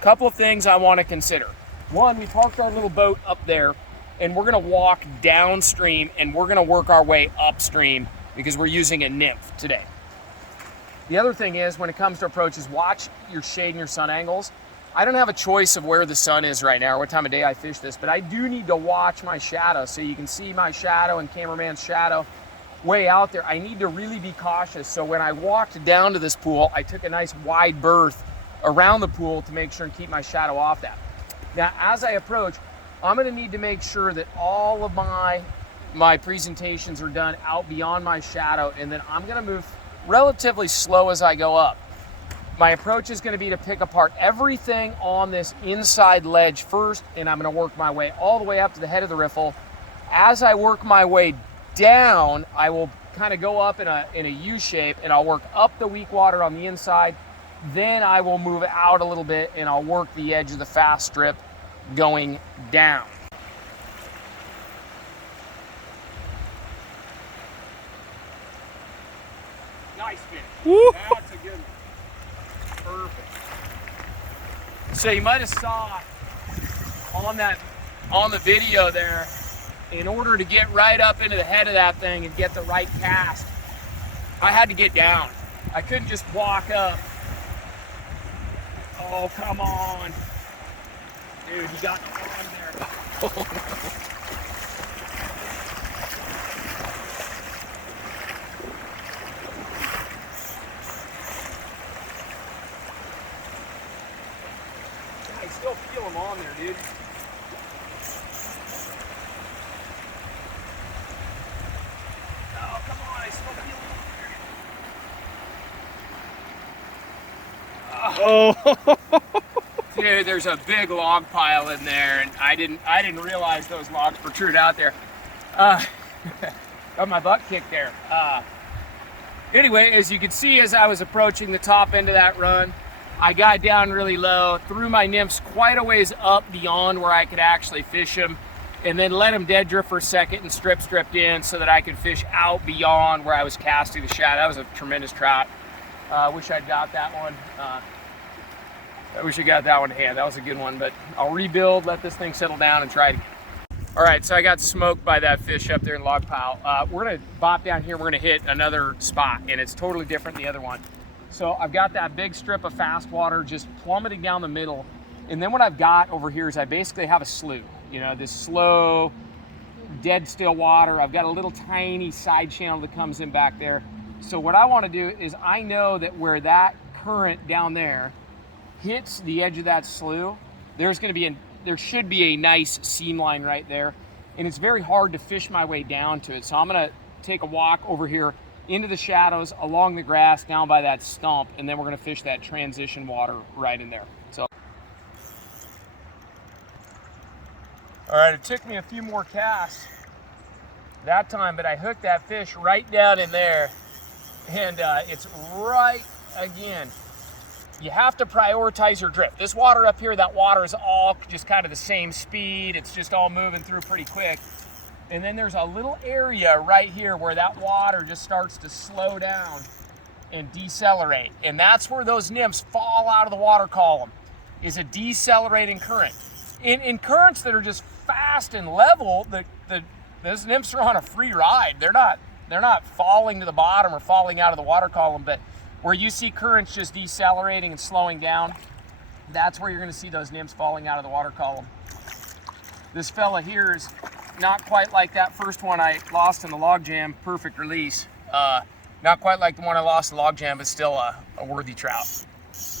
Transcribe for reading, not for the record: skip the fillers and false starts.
Couple of things I want to consider. One, we parked our little boat up there, and we're going to walk downstream, and we're going to work our way upstream because we're using a nymph today. The other thing is, when it comes to approaches, watch your shade and your sun angles. I don't have a choice of where the sun is right now or what time of day I fish this, but I do need to watch my shadow. So you can see my shadow and cameraman's shadow way out there. I need to really be cautious. So when I walked down to this pool, I took a nice wide berth around the pool to make sure and keep my shadow off that. Now, as I approach, I'm gonna need to make sure that all of my presentations are done out beyond my shadow, and then I'm gonna move relatively slow as I go up. My approach is gonna be to pick apart everything on this inside ledge first, and I'm gonna work my way all the way up to the head of the riffle. As I work my way down, I will kind of go up in a U shape, and I'll work up the weak water on the inside. Then I will move out a little bit, and I'll work the edge of the fast strip going down. Nice fish. Woo. That's a good one. Perfect. So you might have saw on the video there, in order to get right up into the head of that thing and get the right cast, I had to get down. I couldn't just walk up. Oh, come on. Dude, you got the on there. I still feel them on there, dude. Oh, come on, I still feel them on there. Oh. Dude, there's a big log pile in there, and I didn't realize those logs protrude out there. Got my butt kicked there. Anyway, as you can see, as I was approaching the top end of that run, I got down really low, threw my nymphs quite a ways up beyond where I could actually fish them, and then let them dead drift for a second and stripped in so that I could fish out beyond where I was casting the shad. That was a tremendous trout. Wish I'd got that one. I wish I got that one to hand. That was a good one, but I'll rebuild, let this thing settle down, and try it again. All right, so I got smoked by that fish up there in the log pile. We're gonna bop down here, we're gonna hit another spot, and it's totally different than the other one. So I've got that big strip of fast water just plummeting down the middle, and then what I've got over here is I basically have a slough. You know, this slow, dead still water. I've got a little tiny side channel that comes in back there. So what I wanna do is, I know that where that current down there hits the edge of that slough, there should be a nice seam line right there, and it's very hard to fish my way down to it. So I'm gonna take a walk over here into the shadows, along the grass, down by that stump, and then we're gonna fish that transition water right in there. So, all right, it took me a few more casts that time, but I hooked that fish right down in there, and it's right again. You have to prioritize your drift. This water up here, that water is all just kind of the same speed. It's just all moving through pretty quick. And then there's a little area right here where that water just starts to slow down and decelerate. And that's where those nymphs fall out of the water column, is a decelerating current. In currents that are just fast and level, those nymphs are on a free ride. They're not falling to the bottom or falling out of the water column, but where you see currents just decelerating and slowing down, that's where you're gonna see those nymphs falling out of the water column. This fella here is not quite like that first one I lost in the log jam, perfect release. Not quite like the one I lost in the log jam, but still a worthy trout.